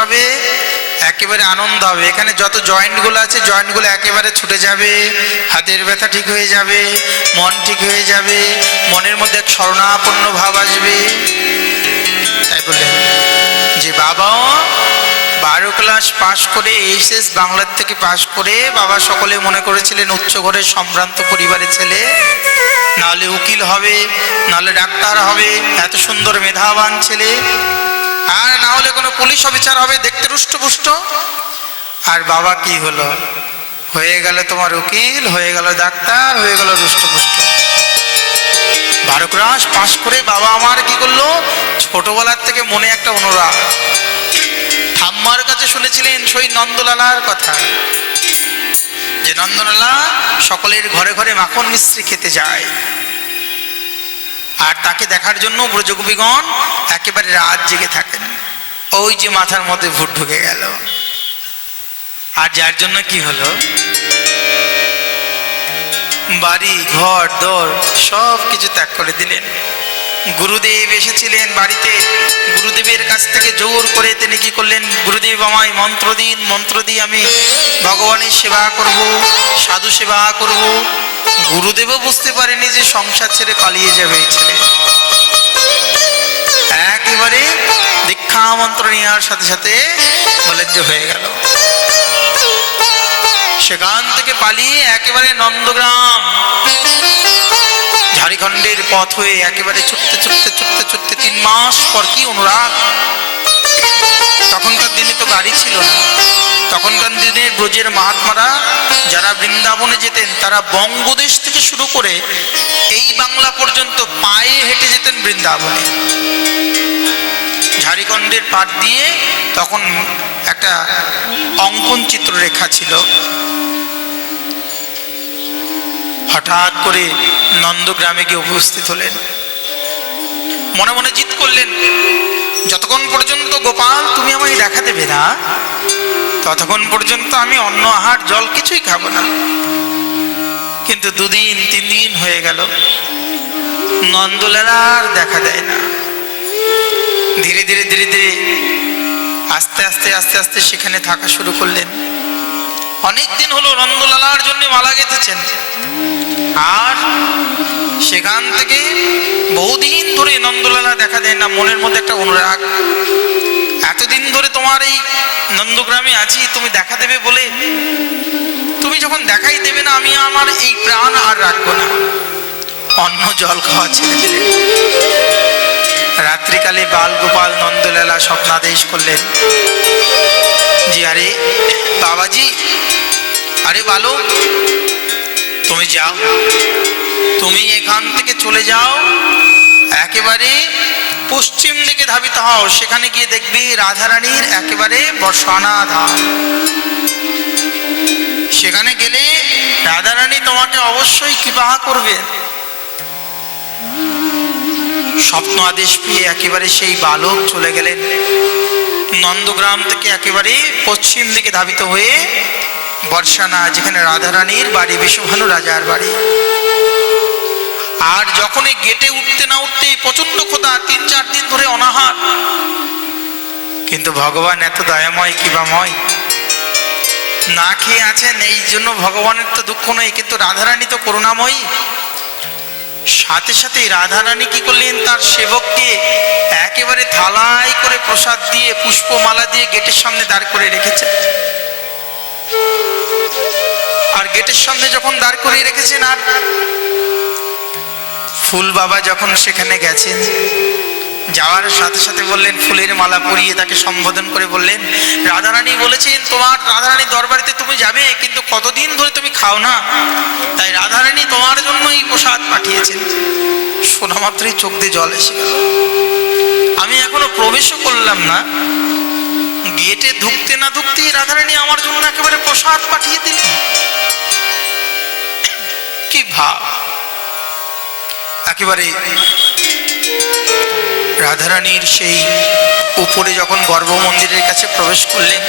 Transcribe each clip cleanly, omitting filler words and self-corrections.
হবে? একেবারে আনন্দ হবে। এখানে যত জয়েন্টগুলো আছে জয়েন্টগুলো একেবারে ছুটে যাবে, হাতের ব্যথা ঠিক হয়ে যাবে, মন ঠিক হয়ে যাবে, মনের মধ্যে এক শরণাপন্ন ভাব আসবে। তাই বললেন যে বাবাও 12 ক্লাস পাশ করে এইচএস বাংলার থেকে পাশ করে বাবা সকলে মনে করেছিলেন উচ্চ ঘরের সম্ভ্রান্ত পরিবারের ছেলে, নাহলে উকিল হবে, নাহলে ডাক্তার হবে, এত সুন্দর মেধাবান ছেলে, আর না হলে কোনো পুলিশ অফিসার হবে, দেখতে রুষ্টপুষ্ট। আর বাবা কি হলো? হয়ে গেল তোমার উকিল, হয়ে গেল ডাক্তার, হয়ে গেল রুষ্টপুষ্ট। 12 ক্লাস পাশ করে বাবা আমার কি করলো? ছোটবেলার থেকে মনে একটা অনুরাগ। ঠাম্মার কাছে শুনেছিলেন সেই নন্দলালার কথা, যে নন্দলালা সকলের ঘরে ঘরে মাখন মিশ্রি খেতে যায়, আর তাকে দেখার জন্য ব্রজগোপীগণ একেবারে রাত জেগে থাকেন। ওই যে মাথার মধ্যে ভূত ঢুকে গেল। আর যার জন্য কি হলো? বাড়ি ঘর দর সব কিছু ত্যাগ করে দিলেন। গুরুদেব এসেছিলেন বাড়িতে, গুরুদেবের কাছ থেকে জোর করে তিনি কি করলেন? গুরুদেব আমায় মন্ত্র দিন, মন্ত্র দিয়ে আমি ভগবানের সেবা করব, সাধু সেবা করব। গুরুদেবও বুঝতে পারেনি যে সংসার ছেড়ে পালিয়ে যাবে এই ছেলে। একেবারে দীক্ষা মন্ত্র নেওয়ার সাথে সাথে বলেন যে হয়ে গেল। সেখান থেকে পালিয়ে একেবারে নন্দগ্রাম ঝাড়খণ্ডের পথ হয়ে একেবারে ছুটতে ছুটতে ছুটতে ছুটতে 3 মাস পর কি অনুরাগ! তখনকার দিনে তো গাড়ি ছিল না। তখনকার দিনে ব্রজের মহাত্মারা যারা বৃন্দাবনে যেতেন তারা বঙ্গদেশ থেকে শুরু করে এই বাংলা পর্যন্ত পায়ে হেঁটে যেতেন বৃন্দাবনে। ঝাড়খণ্ডের পাট দিয়ে তখন একটা অঙ্কন চিত্ররেখা ছিল। হঠাৎ করে নন্দগ্রামে গিয়ে উপস্থিত হলেন। মনে মনে জিত করলেন, যতক্ষণ পর্যন্ত গোপাল তুমি আমায় দেখা দেবে না ততক্ষণ পর্যন্ত আমি অন্ন আহার জল কিছুই খাবো না। কিন্তু 2 দিন 3 দিন হয়ে গেল, নন্দলালা আর দেখা দেয় না। ধীরে ধীরে ধীরে ধীরে আস্তে আস্তে আস্তে আস্তে সেখানে থাকা শুরু করলেন। অনেক দিন হলো নন্দলালার জন্য মালা গেঁথেছেন, আর সেখান থেকে বহুদিন ধরে নন্দলালা দেখা দেয় না। মনের মধ্যে একটা অনুরাগ, এতদিন ধরে তোমার এই নন্দগ্রামে আছি, তুমি দেখা দেবে বলে, তুমি যখন দেখাই দেবে না আমি আমার এই প্রাণ আর রাখবো না। অন্ন জল খাওয়া ছেড়ে দিলেন। রাত্রিকালে বাল গোপাল নন্দলালা স্বপ্নাদেশ করলেন যে আরে বাবাজি, আরে বালক তুমি যাও, তুমি এখান থেকে চলে যাও, একেবারে পশ্চিম দিকে ধাবিত হও। সেখানে গিয়ে দেখবি রাধারানীর একেবারে বর্ষানা ধাম। সেখানে গেলে রাধারানী তোমাকে অবশ্যই কৃপা করবে। স্বপ্ন আদেশ পেয়ে একেবারে সেই বালক চলে গেলেন নন্দগ্রাম থেকে একেবারে পশ্চিম দিকে ধাবিত হয়ে বর্ষানা, যেখানে রাধারানীর বাড়ি, বিশ্বভানু রাজার বাড়ি। আর যখন এই গেটে উঠতে না উঠতে প্রচন্ড ক্ষুধা, 3-4 দিন ধরে অনাহার। কিন্তু ভগবান এত দয়াময় কৃপাময়, না খেয়ে আছেন, এই জন্য ভগবানের তো দুঃখ নেই, কিন্তু রাধারানী তো করুণাময়ী। সাথে সাথে রাধারানী কি করলেন? তার সেবককে একেবারে থালায় করে প্রসাদ দিয়ে পুষ্পমালা দিয়ে গেটের সামনে দাঁড় করে রেখেছে। আর গেটের সামনে যখন দাঁড় করে রেখেছেন, আর ফুল বাবা যখন সেখানে গেছেন, যাওয়ার সাথে সাথে বললেন, ফুলের মালা পরিয়ে তাকে সম্বোধন করে বললেন, রাধারানী বলেছেন তোমার, রাধারানী দরবারিতে তুমি যাবে, কিন্তু কতদিন ধরে তুমি খাও না, তাই রাধারানী তোমার জন্য এই প্রসাদ পাঠিয়েছেন। শোনা মাত্রই চোখ দিয়ে জল এসে গেল। আমি এখনো প্রবেশও করলাম না, গেটে ঢুকতে না ঢুকতেই রাধারানী আমার জন্য একেবারে প্রসাদ পাঠিয়ে দিলেন। কি ভাব! একেবারে রাধারানীর সেই উপরে যখন গর্ভ মন্দিরের কাছে প্রবেশ করলেন,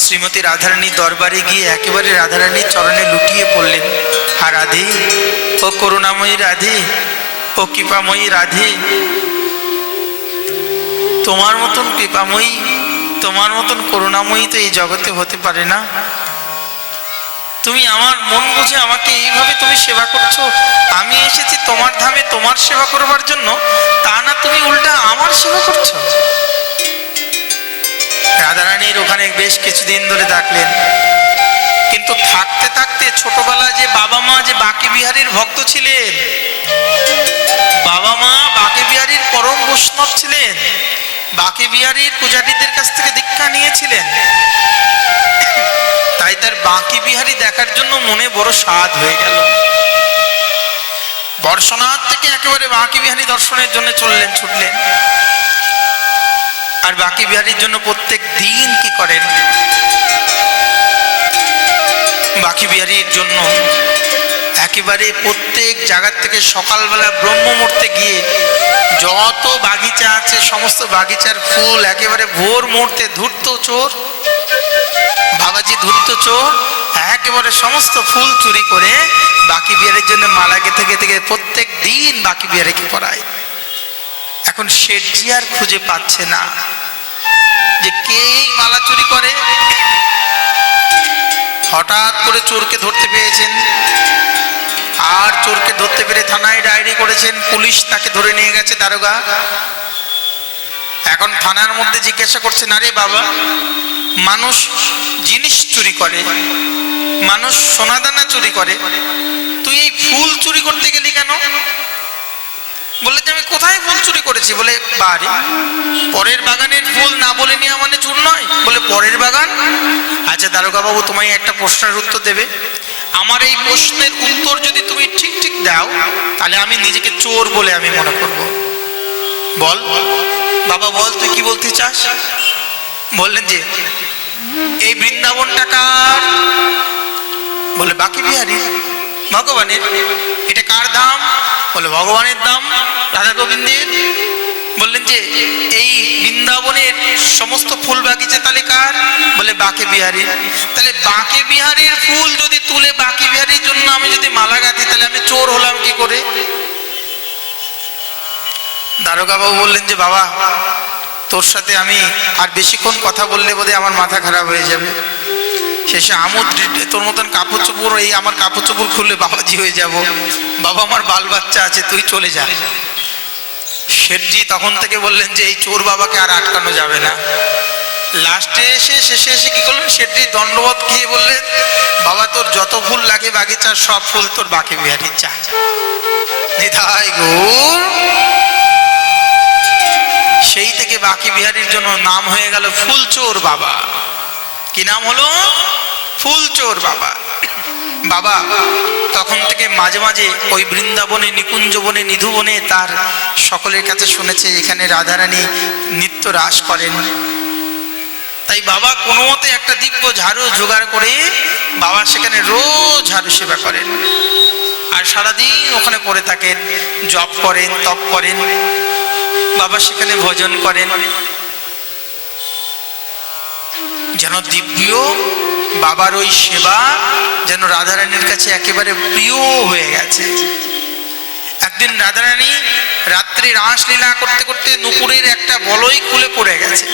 শ্রীমতী রাধারানীর দরবারে গিয়ে একেবারে রাধারানীর চরণে লুটিয়ে পড়লেন। হা রাধে, ও করুণাময়ী রাধে, ও কৃপাময়ী রাধে, তোমার মতন কৃপাময়ী, তোমার মতন করুণাময়ী তো এই জগতে হতে পারে না। তুমি আমার মন বুঝে আমাকে এইভাবে তুমি সেবা করছো। আমি এসেছি তোমার ধামে তোমার সেবা করবার জন্য, তা না তুমি উল্টা আমার সেবা করছো। রাধারানীর ওখানে বেশ কিছুদিন ধরে থাকলেন, কিন্তু থাকতে থাকতে ছোটবেলায় যে বাবা মা যে বাঁকে বিহারীর ভক্ত ছিলেন, বাবা মা বাঁকে বিহারীর পরম বৈষ্ণব ছিলেন, বাঁকে বিহারীর পূজারীদের কাছ থেকে দীক্ষা নিয়েছিলেন, তাই তার বাঁকে বিহারী দেখার জন্য মনে বড় স্বাদ হয়ে গেল। বর্ষনাথ থেকে একেবারে বাঁকে বিহারী দর্শনের জন্য ছুটলেন। আর বাঁকে বিহারীর জন্য প্রত্যেক দিন কি করেন, বাঁকে বিহারীর জন্য একেবারে প্রত্যেক জায়গার থেকে সকালবেলা ব্রহ্ম মুহূর্তে গিয়ে যত বাগিচা আছে সমস্ত বাগিচার ফুল একেবারে ভোর মুহূর্তে ধূর্ত চোর, বাবাজি ধূর্ত চোর, একেবারে সমস্ত ফুল চুরি করে বাঁকে বিহারীর জন্য মালা গেঁথে গেঁথে প্রত্যেক দিন বাঁকে বিহারীকে পড়ায়। এখন শেঠজি আর খুঁজে পাচ্ছে না যে কে মালা চুরি করে। হঠাৎ করে চোরকে ধরতে পেরেছেন, আর চোরকে ধরতে পেরে থানায় ডায়েরি করেছেন। পুলিশ তাকে ধরে নিয়ে গেছে, দারোগা। এখন থানার মধ্যে জিজ্ঞাসা করছেন, আরে বাবা, মানুষ জিনিস চুরি করে, মানুষ সোনাদানা চুরি করে, তুই এই ফুল চুরি করতে গেলি কেন? বললে যে আমি কোথায় ফুল চুরি করেছি? বলে বাড়ি পরের বাগানের ফুল না বলে নিয়ে মানে চুর নয়। বলে পরের বাগান? আচ্ছা দারোগা বাবু, তোমায় একটা প্রশ্নের উত্তর দেবে। আমার এই প্রশ্নের উত্তর যদি তুমি ঠিক ঠিক দাও, তাহলে আমি নিজেকে চোর বলে আমি মনে করব। বল বাবা, বল তুই কি বলতে চাস? বললেন যে এই বৃন্দাবনটা কার? বলে বাঁকে বিহারী, ভগবানের। এটা কার দাম? বলে ভগবানের দাম, রাধা গোবিন্দের। বললেন যে এই বৃন্দাবনের সমস্ত ফুল বাগিচা তাহলে কার? বলে বাঁকে বিহারীর। তাহলে বাঁকে বিহারীর ফুল যদি তুলে বাঁকে বিহারীর জন্য আমি যদি মালা গাঁথি, তাহলে আমি চোর হলাম কি করে? দারোগা বাবু বললেন যে বাবা, তোর সাথে আমি আর বেশিক্ষণ কথা বললে বোধহয় আমার মাথা খারাপ হয়ে যাবে। শেষে আমোদ তোর মতন কাপড় চোপড়, এই আমার কাপড় চোপড় খুললে বাবাজি হয়ে যাব। বাবা, আমার বাল বাচ্চা আছে, তুই চলে যা। শেঠজি তখন থেকে বললেন যে এই চোর বাবাকে আর আটকানো যাবে না। লাস্টে শেষে এসে কি করলেন, শেঠজি দণ্ডবোধ খেয়ে বললেন, বাবা তোর যত ফুল লাগে বাগিচার সব ফুল তোর বাঁকে বিহারীর চা। নিতাই গৌর। সেই থেকে বাঁকে বিহারীর জন্য নাম হয়ে গেল ফুলচোর বাবা। কি নাম হলো? ফুলচোর বাবা। বাবা তখন থেকে মাঝে মাঝে ওই বৃন্দাবনে, নিকুঞ্জ বনে, নিধু বনে তার সকলের কাছে শুনেছে এখানে রাধারানী নিত্য রাস করেন। তাই বাবা কোনো মতে একটা দিব্য ঝাড়ু জোগাড় করে বাবা সেখানে রোজ ঝাড়ু সেবা করেন। আর সারাদিন ওখানে পড়ে থাকেন, জপ করেন, তপ করেন, বাবা সেখানে ভজন করেন। যেন দিব্য বাবার ওই সেবা যেন রাধারানীর কাছে একেবারে প্রিয় হয়ে গেছে। একদিন রাধারানী রাত্রি রাসলীলা করতে করতে নুপুরের একটা বলয় খুলে পড়ে গেছে।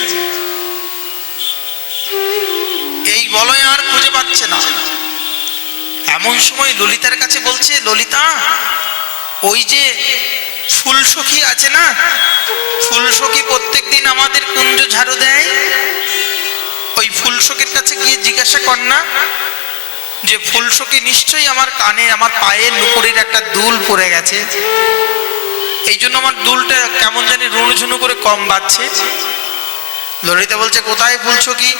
এই বলয় আর খুঁজে পাচ্ছে না। এমন সময় ললিতার কাছে বলছে, ললিতা, ওই যে ফুলসখী আছে না, ফুলসখী প্রত্যেক দিন আমাদের কুঞ্জ ঝাড়ু দেয়, ওই ফুলসখীর কাছে গিয়ে জিজ্ঞাসা কর না যে ফুলসখী নিশ্চয়ই আমার কানে, আমার পায়ে নুপুরের একটা দুল পড়ে গেছে, এই জন্য আমার দুলটা কেমন জানি রুনুঝুনু করে কম বাজছে। ললিতা বলছে, কোথায় ফুলসখী?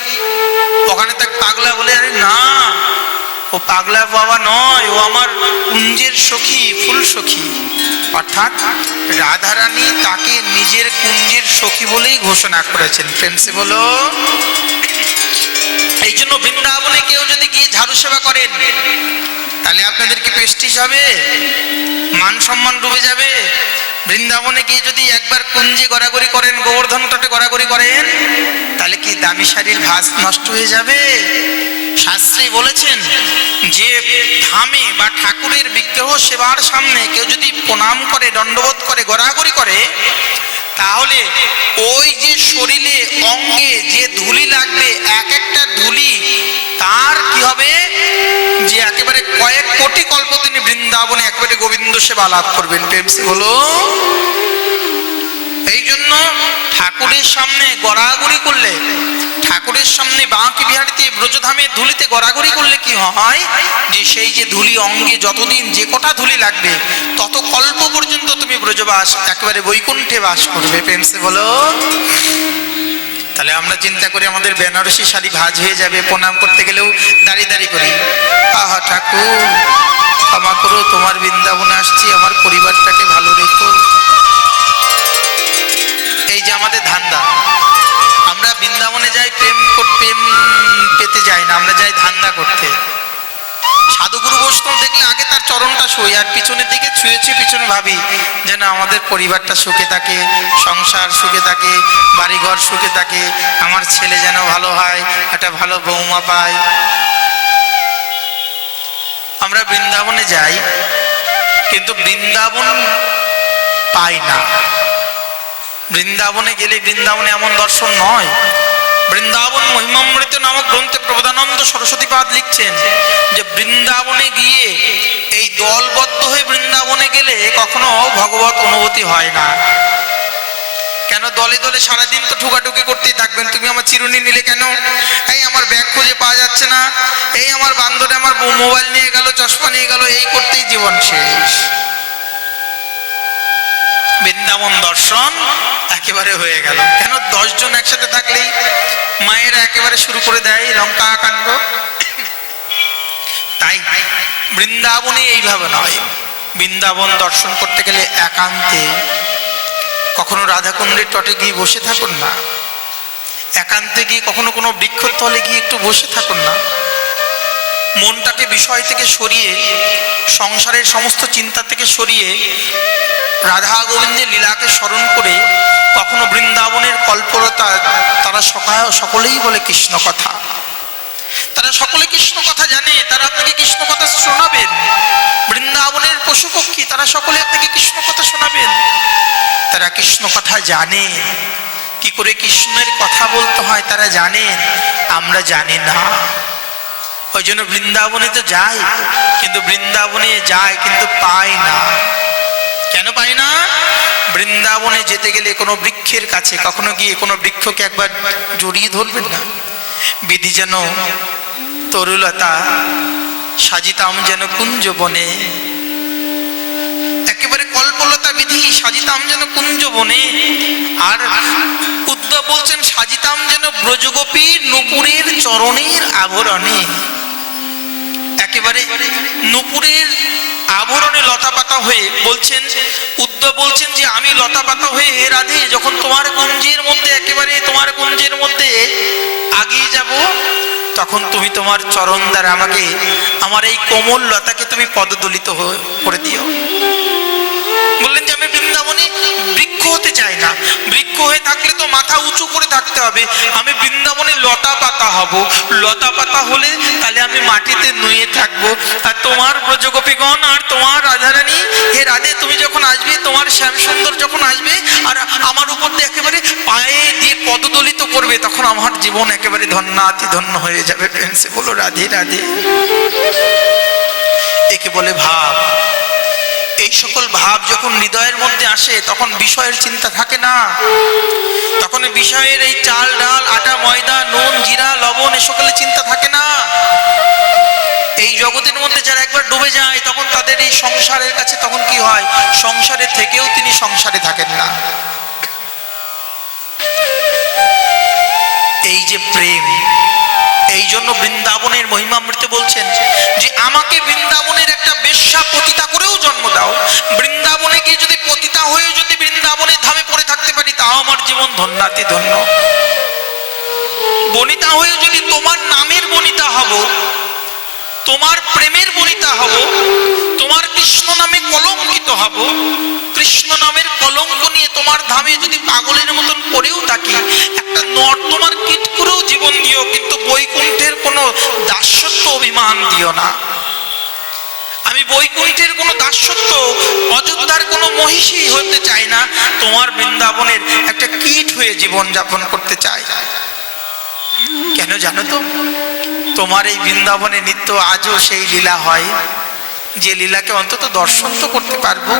ওখানে তো পাগলা। বলে, আরে না, ও পাগলা বাবা নয়, ও আমার কুঞ্জের সখী, ফুলসখী। অর্থাৎ রাধারানী তাকে নিজের কুঞ্জের সখী বলেই ঘোষণা করেছেন। প্রেমসে বলো। এই জন্য বৃন্দাবনে কেউ যদি গিয়ে ঝাড়ু সেবা করেন, তাহলে আপনাদের কি প্রেস্টিজ হবে? মান সম্মান ডুবে যাবে। বৃন্দাবনে গিয়ে যদি একবার কুঞ্জে গড়াগড়ি করেন, গোবর্ধন তটে গড়াগড়ি করেন, তাহলে কি দামি শাড়ির ভাঁজ নষ্ট হয়ে যাবে? শাস্ত্রে বলেছেন যে ধামে বা ঠাকুরের বিগ্রহ সেবার সামনে কেউ যদি প্রণাম করে, দণ্ডবোধ করে, গড়াগড়ি করে, তাহলে ওই যে শরীরে অঙ্গে যে ধুলি লাগবে, এক একটা ধুলি তার কি হবে, যে একেবারে কয়েক কোটি কল্প তিনি বৃন্দাবনে একেবারে গোবিন্দ সেবা লাভ করবেন। প্রেমসে বলো। এই জন্য ঠাকুরের সামনে গড়াগড়ি করলে, ঠাকুরের সামনে বাঁকি বিহারিতে ব্রজধামে ধুলিতে গড়াগড়ি করলে কি হয়, যে সেই যে ধুলি অঙ্গে যতদিন যে কটা ধুলি লাগবে তত কল্প পর্যন্ত তুমি ব্রজবাস একেবারে বৈকুণ্ঠে বাস করবে। প্রেমসে বলো। তাহলে আমরা চিন্তা করি আমাদের বেনারসি শাড়ি ভাঁজ হয়ে যাবে, প্রণাম করতে গেলেও দাঁড়িয়ে দাঁড়িয়ে করি, আহা ঠাকুর ক্ষমা করো, তোমার বৃন্দাবনে আসছি, আমার পরিবারটাকে ভালো রেখো। এই যে আমাদের ধান্দা, আমরা বৃন্দাবনে যাই প্রেম পেতে যাই না, আমরা যাই ধান্দা করতে। সাধুগুরু বৈষ্ণব দেখলে আগে তার চরণটা ছুঁই, আর পিছনের দিকে ছুঁয়েছি, পিছনে ভাবি যেন আমাদের পরিবারটা সুখে থাকে, সংসার সুখে থাকে, বাড়িঘর সুখে থাকে, আমার ছেলে যেন ভালো হয়, একটা ভালো বৌমা পায়। আমরা বৃন্দাবনে যাই কিন্তু বৃন্দাবন পাই না। বৃন্দাবনে গেলে বৃন্দাবনে এমন দর্শন নয়। বৃন্দাবন মহিমামৃত নামক গ্রন্থে প্রবোধানন্দ সরস্বতীপাদ লিখছেন যে বৃন্দাবনে গিয়ে এই দলবদ্ধ হয়ে বৃন্দাবনে গেলে কখনো ভগবত অনুভূতি হয় না। কেন? দলে দলে সারাদিন তো ঠুকাঠুকি করতেই থাকবেন। তুমি আমার চিরুনি নিলে কেন, এই আমার ব্যাগ খুঁজে পাওয়া যাচ্ছে না, এই আমার বান্ধবী আমার মোবাইল নিয়ে গেল, চশমা নিয়ে গেল, এই করতেই জীবন শেষ। বৃন্দাবন দর্শন একেবারে হয়ে গেল। কেন? 10 জন একসাথে থাকলেই মায়েরা একেবারে শুরু করে দেয় লঙ্কা কাণ্ড। তাই বৃন্দাবনে এইভাবে নয়, বৃন্দাবন দর্শন করতে গেলে একান্তে, কখনো রাধাকুণ্ডের তটে গিয়ে বসে থাকুন না, একান্তে গিয়ে কখনো কোনো বৃক্ষতলে গিয়ে একটু বসে থাকুন না, মনটাকে বিষয় থেকে সরিয়ে, সংসারের সমস্ত চিন্তা থেকে সরিয়ে রাধা গোবিন্দের লীলাকে স্মরণ করে কখনো বৃন্দাবনের কল্পলতা, তারা সকলেই বলে কৃষ্ণ কথা, তারা সকলে কৃষ্ণ কথা জানে, তারা আপনাকে কৃষ্ণ কথা শোনাবেন। বৃন্দাবনের পশু পক্ষী তারা সকলে আপনাকে কৃষ্ণ কথা শোনাবেন। তারা কৃষ্ণ কথা জানে, কি করে কৃষ্ণের কথা বলতে হয় তারা জানেন, আমরা জানি না। ওই জন্য বৃন্দাবনে তো যাই, কিন্তু বৃন্দাবনে যাই কিন্তু পাই না। কেন পাই না? বৃন্দাবনে যেতে গেলে কোনো বৃক্ষের কাছে কখনো গিয়ে কোনো বৃক্ষকে একবার জড়িয়ে ধরবেন না। বিধি যেন তরুলতা সাজিতাম যেন কুঞ্জ বনে, একেবারে কল্পলতা বিধি সাজিতাম যেন কুঞ্জ বনে। আর উদ্ধব বলছেন সাজিতাম যেন ব্রজগোপীর নূপুরের চরণের আভরণে, একেবারে নূপুরের আভরণে লতা পাতা হয়ে। বলছেন উদ্ধব বলছেন যে আমি লতা পাতা হয়ে হে রাধে যখন তোমার কুঞ্জের মধ্যে, একেবারে তোমার কুঞ্জের মধ্যে আগিয়ে যাব, তখন তুমি তোমার চরণ দ্বারা আমাকে, আমার এই কোমল লতাকে তুমি পদদলিত করে দিও। বললেন যে আমি বৃন্দাবনে বৃক্ষ হতে চাই না, বৃক্ষ হয়ে থাকলে তো মাথা উঁচু করে থাকতে হবে, আমি বৃন্দাবনে লতা পাতা হব। লতা পাতা হলে তাহলে আমি মাটিতে নুয়ে থাকবো। আর তোমার ব্রজগোপীগণ আর তোমার রাধারানী, হে রাধে তুমি যখন আসবে, তোমার শ্যাম সুন্দর যখন আসবে আর আমার উপর দিয়ে একেবারে পায়ে দিয়ে পদদলিত করবে, তখন আমার জীবন একেবারে ধন্যাতি ধন্য হয়ে যাবে। প্রেমসে বলো রাধে রাধে। একে বলে ভাব। এই সকল ভাব যখন হৃদয়ের মধ্যে আসে তখন বিষয়ের চিন্তা থাকে না, তখন বিষয়ের এই চাল ডাল আটা ময়দা নুন জিরা লবণ এ সকলের চিন্তা থাকে না। এই জগতের মধ্যে যারা একবার ডুবে যায় তখন তাদের এই সংসারের কাছে তখন কি হয়, সংসারে থেকেও তিনি সংসারে থাকেন না। এই যে প্রেম, এই জন্য বৃন্দাবনের মহিমামৃতে বলছেন যে আমাকে বৃন্দাবনের একটা বেশ্যা পতিতা করেও জন্ম দাও, বৃন্দাবনে গিয়ে যদি পতিতা হয়ে যদি বৃন্দাবনের ধামে পড়ে থাকতে পারি তাও আমার জীবন ধন্যাতি ধন্য। বনিতা হয়ে যদি তোমার নামের বনিতা হব, তোমার প্রেমের বনিতা হব, তোমার কৃষ্ণ নামে কলঙ্কিত হব, কৃষ্ণ নামের কলঙ্ক নিয়ে তোমার ধামে যদি পাগলের মতন পড়েও থাকি, একটা নর্দমার কীট করেও জীবন দিও, কিন্তু বৈকুণ্ঠের কোনো দাসত্ব অভিমান দিও না। আমি বৈকুণ্ঠের কোনো দাসত্ব, অযোধ্যার কোনো মহিষী হতে চাই না, তোমার বৃন্দাবনের একটা কীট হয়ে জীবন যাপন করতে চাই। কেন জানো তো? তোমার এই বৃন্দাবনে নিত্য আজও সেই লীলা হয়, যে লীলাকে অন্তত দর্শন তো করতে পারবো।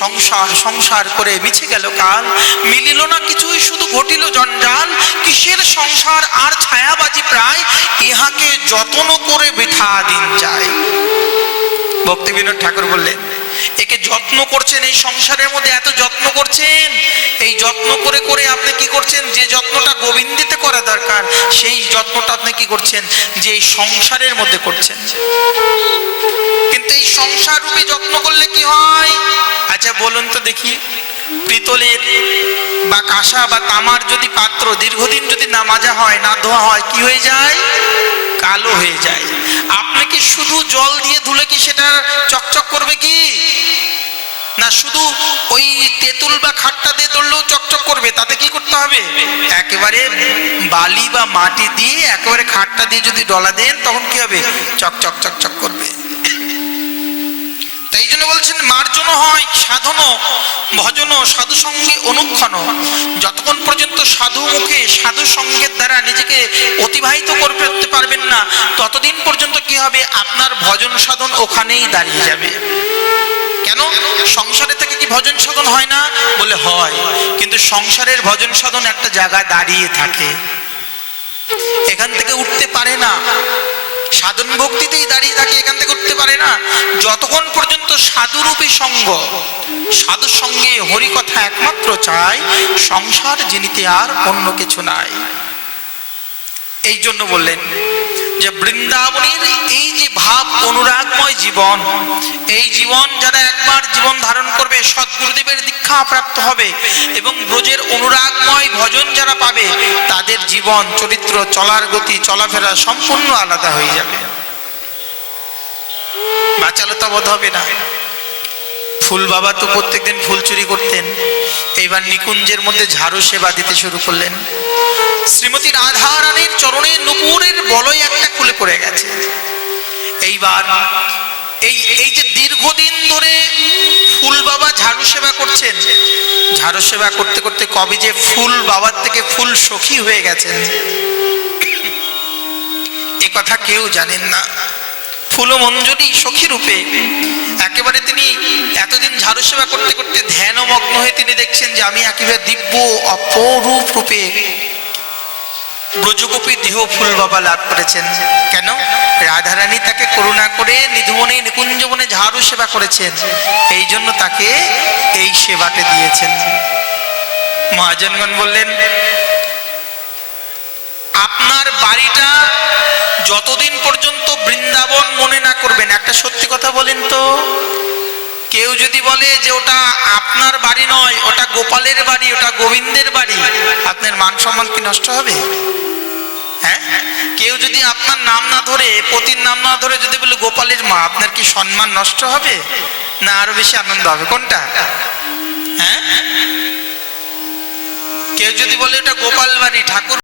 সংসার সংসার করে মিছে গেল কাল, মিলিল না কিছুই, শুধু ঘটিল জঞ্জাল। কিসের সংসার আর ছায়াবাজি প্রায়, ইহাকে যত্ন করে বৃথা দিন যায়। ভক্তি বিনোদ ঠাকুর বললেন, একে যত্ন করছেন, এই সংসারের মধ্যে এত যত্ন করছেন, এই যত্ন করে করে আপনি কি করছেন? যে যত্নটা গোবিন্দিতে করা দরকার, সেই যত্নটা আপনি কি করছেন? যে এই সংসারের মধ্যে করছেন। কিন্তু এই সংসার রূপে যত্ন করলে কি হয়? আচ্ছা বলুন তো দেখি, পিতলের বা কাঁসা বা তামার যদি পাত্র দীর্ঘদিন যদি না মাজা হয়, না ধোয়া হয়, কি হয়ে যায়? কালো হয়ে যায়। আপনি কি শুধু জল দিয়ে ধুলে কি সেটা চকচক করবে কি? না শুধু ওই তেঁতুল বা খাট্টা দিয়ে ধরলেও চকচক করবে? তাতে কি করতে হবে? একেবারে বালি বা মাটি দিয়ে একেবারে খাট্টা দিয়ে যদি ডলা দেন, তখন কি হবে? চকচক চকচক করবে। তাই জন্য বলছেন, মার্জন হয় সাধন ভজন সাধু সঙ্গে অনুক্ষণ। যতক্ষণ পর্যন্ত সাধু মুখে সাধু সঙ্গের দ্বারা নিজেকে অতিবাহিত করতে পারবেন না, ততদিন পর্যন্ত কি হবে? আপনার ভজন সাধন ওখানেই দাঁড়িয়ে যাবে। কেন? সংসারে থেকে কি ভজন সাধন হয় না? বলে হয়, কিন্তু সংসারের ভজন সাধন একটা জায়গায় দাঁড়িয়ে থাকে, এখান থেকে উঠতে পারে না। সাধন ভক্তিতেই দাঁড়িয়ে থাকে, এখান থেকে উঠতে পারে না। যতক্ষণ পর্যন্ত সাধুরূপী সঙ্গ, সাধুর সঙ্গে হরিকথা একমাত্র চাই, সংসার জিনিতে আর অন্য কিছু নাই। এই জন্য বললেন যে বৃন্দাবনের এই যে ভাব অনুরাগময় জীবন, এই জীবন যারা একবার জীবন ধারণ করবে, সদ্গুরুদেবের দীক্ষা প্রাপ্ত হবে এবং ব্রজের অনুরাগময় ভজন যারা পাবে, তাদের জীবন চরিত্র, চলার গতি, চলাফেরা সম্পূর্ণ আলাদা হয়ে যাবে। বাচালতা বোধ হবে না। ফুল বাবা তো প্রত্যেকদিন ফুল চুরি করতেন, এইবার নিকুঞ্জের মধ্যে ঝাড়ু সেবা দিতে শুরু করলেন। শ্রীমতী রাধা রানীর চরণে নূপুরের বলয় একটা খুলে পড়ে গেছে। এইবার এই যে দীর্ঘদিন ধরে ফুল বাবা ঝাড়ু সেবা করছেন, ঝাড়ু সেবা করতে করতে কবে যে ফুল বাবার থেকে ফুল সখী হয়ে গেছেন, এ কথা কেউ জানেন না। ফুল মঞ্জুরি সখী রূপে একেবারে তিনি এতদিন ঝাড়ু সেবা করতে করতে ধ্যানমগ্ন হয়ে তিনি দেখছেন যে আমি একেবারে দিব্য অপরূপ রূপে ব্রজগোপী দেহ ফুল বাবা লাভ করেছেন। কেন? রাধারানী তাকে করুণা করে নিধুবনে নিকুঞ্জবনে ঝাড়ু সেবা করেছেন, এই জন্য তাকে এই সেবাতে দিয়েছেন। মহাজনগণ বললেন, আপনার বাড়িটা যতদিন পর্যন্ত বৃন্দাবন মনে না করবেন, একটা সত্যি কথা বলেন তো, কেউ যদি বলে যে ওটা আপনার বাড়ি নয়, ওটা গোপালের বাড়ি, ওটা গোবিন্দের বাড়ি, আপনার মান সম্মান কি নষ্ট হবে? হ্যাঁ, কেউ যদি আপনার নাম না ধরে, পতির নাম না ধরে যদি বলে গোপালের মা, আপনার কি সম্মান নষ্ট হবে না আরো বেশি আনন্দ হবে? কোনটা? হ্যাঁ, কেউ যদি বলে ওটা গোপাল বাড়ি, ঠাকুর